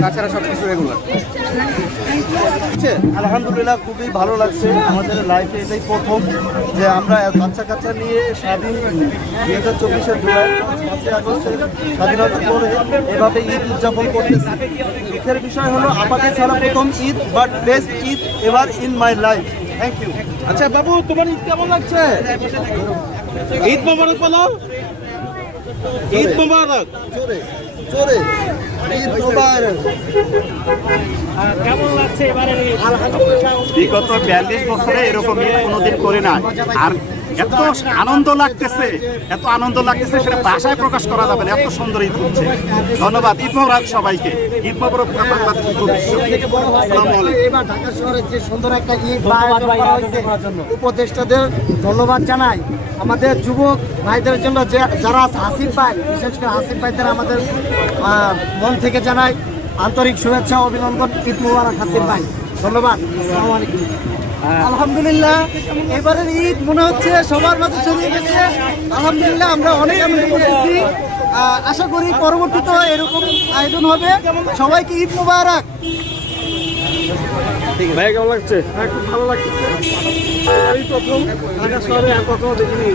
তাছাড়া সব কিছু রেগুলার আলহামদুলিল্লাহ খুবই ভালো লাগছে। আমাদের লাইফে এটাই প্রথম যে আমরা বাচ্চা কাচ্চা নিয়ে স্বাধীন দুই হাজার চব্বিশের জুলাই পাঁচই আগস্টের স্বাধীনতা করে এভাবে ঈদ উদযাপন করতেছি। ঈদের বিষয় হলো আমাদের ছাড়া প্রথম Eid but best Eid ever in my life thank you আচ্ছা বাবু তোমার ঈদ কেমন লাগছে? ঈদ মোবারক বলো। ঈদ মোবারক। জোরে জোরে। ঈদ মোবারক বিগত বিয়াল্লিশ বছরে এরকম কোনোদিন করে না আর এত আনন্দ লাগতেছে এত আনন্দ লাগতেছে সেটা ভাষায় প্রকাশ করা যাবে না এত সুন্দর ঈদ হচ্ছে ধন্যবাদ ঈদ মোবারক সবাইকে ঈদ আলাইকুম। এবার ঢাকা শহরে যে সুন্দর একটা ঈদ উপদেষ্টাদের ধন্যবাদ জানাই। আমাদের যুবক ভাইদের জন্য যে যারা হাসিফ ভাই বিশেষ করে হাসিফ ভাইদের আমাদের মন থেকে জানাই আন্তরিক শুভেচ্ছা অভিনন্দন ঈদ মুবারক হাসিফ ভাই। ধন্যবাদ। আসসালামু আলাইকুম। আলহামদুলিল্লাহ এবারের ঈদ মনে হচ্ছে সবার মাঝে ছড়িয়ে গেছে। আলহামদুলিল্লাহ আমরা অনেক আনন্দ করেছি আশা করি পরবর্তীতে এরকম আয়োজন হবে। সবাইকে ঈদ মুবারক। ভাই কেমন লাগছে? খুব ভালো লাগছে। এই প্রথম ঢাকা শহরে আর কখনো দেখিনি।